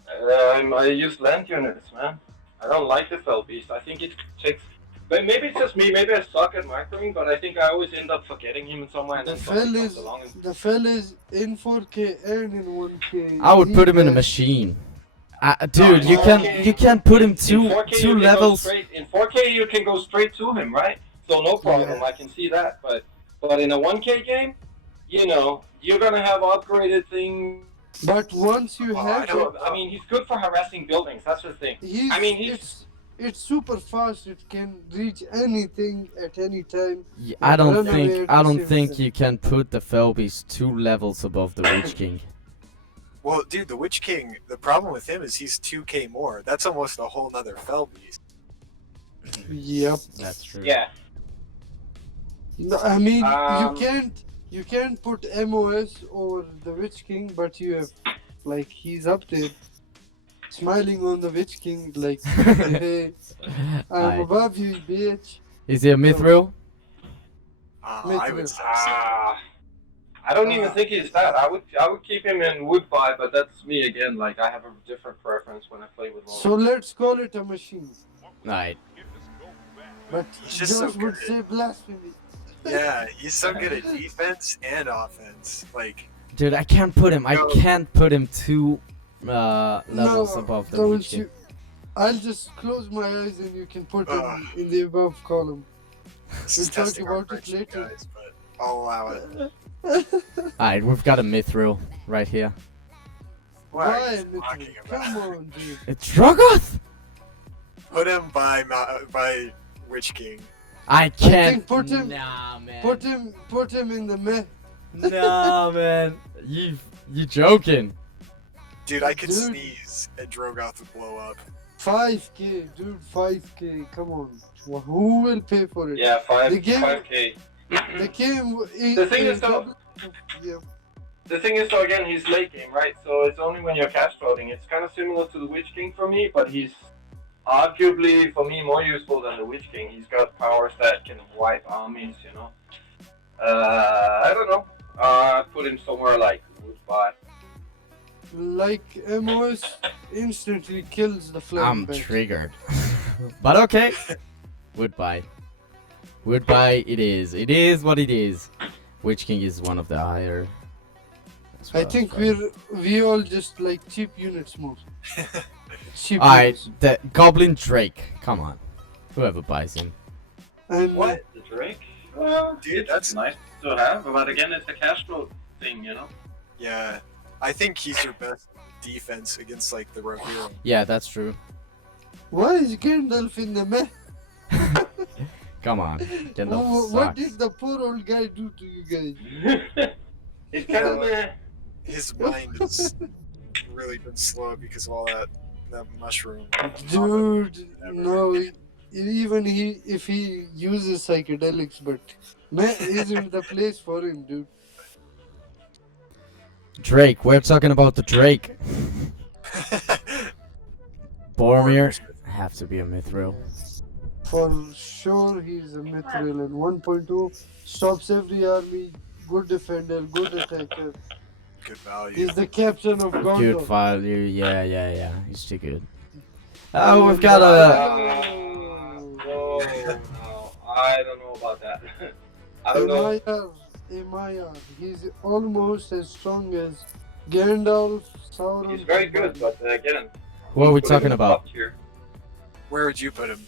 I use land units, man. I don't like the Fell Beast. I think it takes. But maybe it's just me. Maybe I suck at microing, but I think I always end up forgetting him somewhere. And The then something fell comes is along and the fell is in 4K and in 1K. I would put him in a He- machine. Dude, No, you in you can't put him in two 4K you two can go levels. straight- in 4K, you can go straight to him, right? So no problem. Yeah. I can see that. But in a 1K game, you know, you're gonna have upgraded things. But once you have it, I mean, he's good for harassing buildings. That's the thing. he's, I mean, he's- it's super fast. It can reach anything at any time. I don't Run away think at the same think time. you can put the Fell Beast 2 levels above the Witch King. Well, dude, the Witch King, the problem with him is he's 2K more. That's almost a whole nother Felbeast. Yep. That's true. Yeah. No, I mean, Um, you can't put MOS over the Witch King, but you have, like, he's up there, smiling on the Witch King, like, hey, I'm Aye. above you, bitch. Is he a Mithril? I would say so. I don't even think he's that. I would keep him in Woodbye, but that's me again. Like I have a different preference when I play with Mordor. So let's call it a machine. Right. But He's just so Josh would good. say blasphemy. Yeah, he's so good at defense and offense. Like, Dude, I can't put him. I No. can't put him 2 levels No, above the don't Witch King. you? I'll just close my eyes and you can put him Ugh. in the above column. this We'll is talk testing our about it friendship, later. guys, but I'll allow it. Alright, we've got a Mithril right here. What are Why, you talking Mitchell? about? Come on, dude. It's Drogoth! Put him by Witch King. I can't. think put him- Nah, man. Put him in the meh. Nah, man. You joking? Dude, I could Dude. sneeze and Drogoth would blow up. 5K, dude, 5K. Come on. Who will pay for it? Yeah, The game- 5K. The game. The thing is, though, Yeah. the thing is, though, again, he's late game, right? So it's only when you're cash floating. It's kind of similar to the Witch King for me, but he's arguably for me more useful than the Witch King. He's got powers that can wipe armies, you know. I don't know. Put him somewhere like Woodbye. Like MOS instantly kills the flame. I'm triggered. But okay. Woodbye. Woodbye it is. It is what it is. Witch King is one of the higher. That's what I was think trying- we all just like cheap units more. Cheap Alright, units. the Goblin Drake. Come on. Whoever buys him. And What? The Drake? Well, Dude, it's that's- nice to have, but again, it's a cash flow thing, you know. Yeah. I think he's your best defense against like the rogue hero. Yeah, that's true. Why is Gandalf in the meh? Come on. Gandalf What sucks. did the poor old guy do to you guys? It's kind of His mind has really been slow because of all that mushroom. Dude, no. Even if he uses psychedelics, but meh isn't the place for him, dude. Drake, we're talking about the Drake. Boromir have to be a mithril. For sure, he's a mithril and 1.2 stops every army. Good defender, good attacker. Good value. He's the captain of Gondor. Good value, yeah. He's too good. Oh, we've got a. No, I don't know about that. I don't know. Emir, he's almost as strong as Gandalf, Sauron. He's very good, but again. What are we put him talking in the about? top tier. Where would you put him?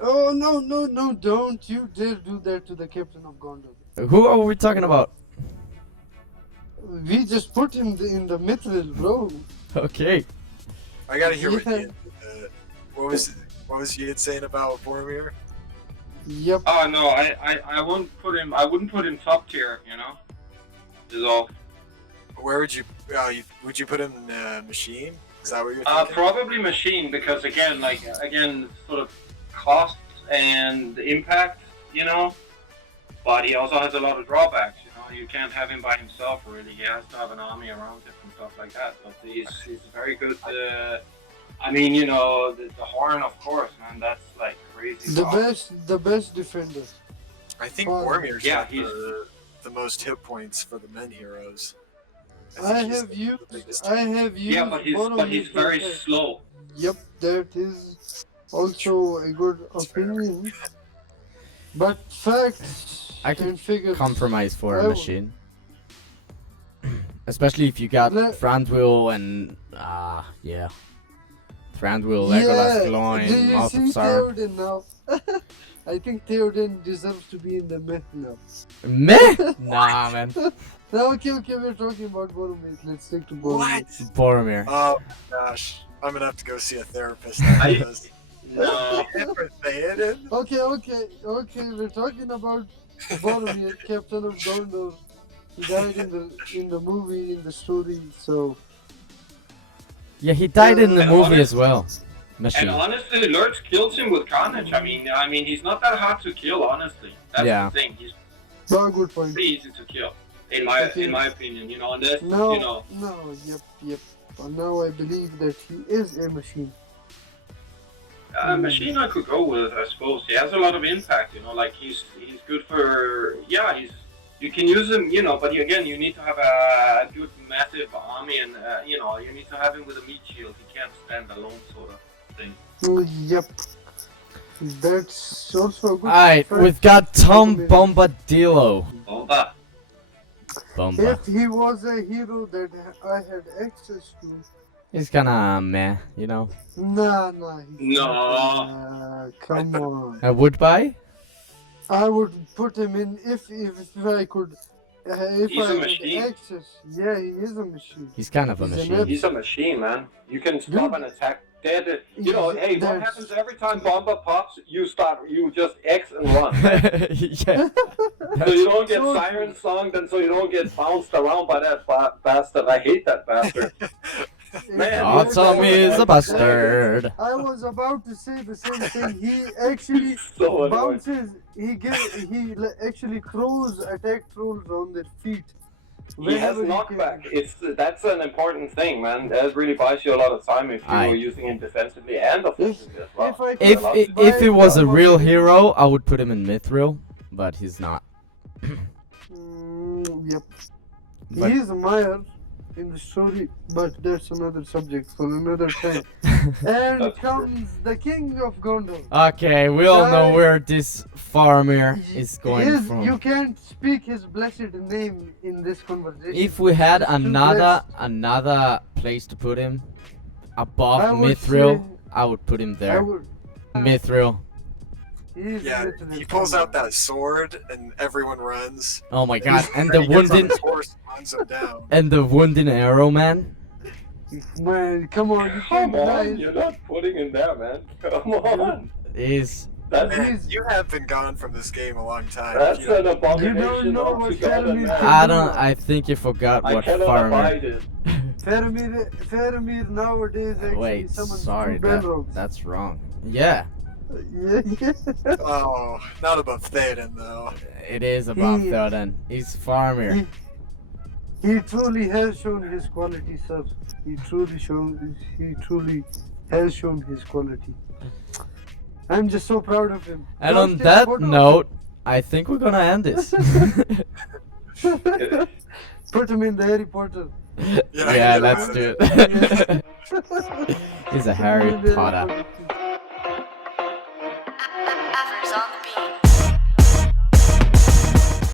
Oh no! Don't you dare do that to the captain of Gondor. Who are we talking about? We just put him in the mithril, bro. Okay. I gotta hear what Yeah. Ian, what was Ian saying about Boromir? Yep. Oh no, I wouldn't put him. I wouldn't put him top tier. You know, is all. Where would you put him in machine? Is that what you're thinking? Probably machine because again, sort of cost and impact. You know, but he also has a lot of drawbacks. You know, you can't have him by himself really. He has to have an army around him and stuff like that. But he's very good. I mean, you know, the horn, of course, man. That's like crazy. The best defender. I think Oh, Boromir's yeah, got the most hit points for the men heroes. I think he's have the used. biggest I have used. Yeah, but he's very Boromir. slow. Yep, that is also a good opinion. But facts I can and figures. Compromise for I a would- machine. Especially if you got Le- Thranduil and yeah. Thranduil, Legolas, Gloin, do you Mouth of see Sauron. Theoden now? I think Theoden deserves to be in the myth now. Meh? Nah, man. No, okay, we're talking about Boromir. Let's stick to Boromir. What? Boromir. Oh my gosh, I'm gonna have to go see a therapist after this. No. For Theoden? Okay, we're talking about Boromir, Captain of Gondor. He died in the movie, in the story, so... Yeah, he died in the And movie honest- as well. Machine. And honestly, Lurch kills him with carnage. I mean, he's not that hard to kill. Honestly, that's Yeah. the thing. He's Well, good point. pretty easy to kill, in my opinion. You know, unless No, you know. yep. But now I believe that he is a machine. Machine I could go with, I suppose. He has a lot of impact. You know, like he's good for you can use him. You know, but you need to have a good massive army, and you know, you need to have him with a meat shield. He can't stand alone, sort of thing. Oh, yep. That's also a good Alright, fact. we've got Tom Bombadillo. Bomba. Bomba. If he was a hero that I had access to, He's kinda meh, you know. nah. Come on. A would buy? I would put him in if I could. If He's I a had machine. access. Yeah, he is a machine. He's kind of a He's an machine. He's a machine, man. You can stop an attack dead. You know, hey, what That's- happens every time Bomba pops? You just X and run. Yeah. So you don't get So- siren songed and so you don't get bounced around by that bastard. I hate that bastard. Man, Oh, you Tommy know, is a bastard. I was about to say the same thing. He actually So annoying. bounces. Actually throws attack trolls on their feet. He has Whenever knockback. can. That's an important thing, man. That really buys you a lot of time if Aye. you're using him defensively and offensively as well. If I If could if he was a buy real him- hero, I would put him in Mithril, but he's not. Yep. But- He is a Meyer in the story, but that's another subject for another time. And That's true. comes the king of Gondor. Okay, we all know Guy- where this Faramir is going from. You can't speak his blessed name in this conversation. If we had Too another place to put him above I would Mithril, say- I would put him I there. would. Mithril. He is Yeah, literally he pulls out Gondor. that sword and everyone runs. Oh my god, and the he gets on wooden his horse guns him down. And the wounding arrow man. Man, come on, you Come can't deny on, it. you're not putting in there, man. Come on. Is That's, Man, you have been gone from this game a long time. that's You an know, abomination know of what the God, Faramir man. Adron, I think you forgot I what cannot farmer. abide it. Faramir nowadays actually Wait, summons sorry, two Balrogs. that's wrong. Yeah, Yeah, yeah. oh, not above Theoden though. it is about He- Theoden. He's farmer. He truly has shown his quality, sir. He truly has shown his quality. I'm just so proud of him. And Now on take a that photo of note, I think we're gonna end this. him. Put him in the Harry Potter. Yeah, Yeah, I let's know. do it. He's a Harry Put him in the Potter. Potter.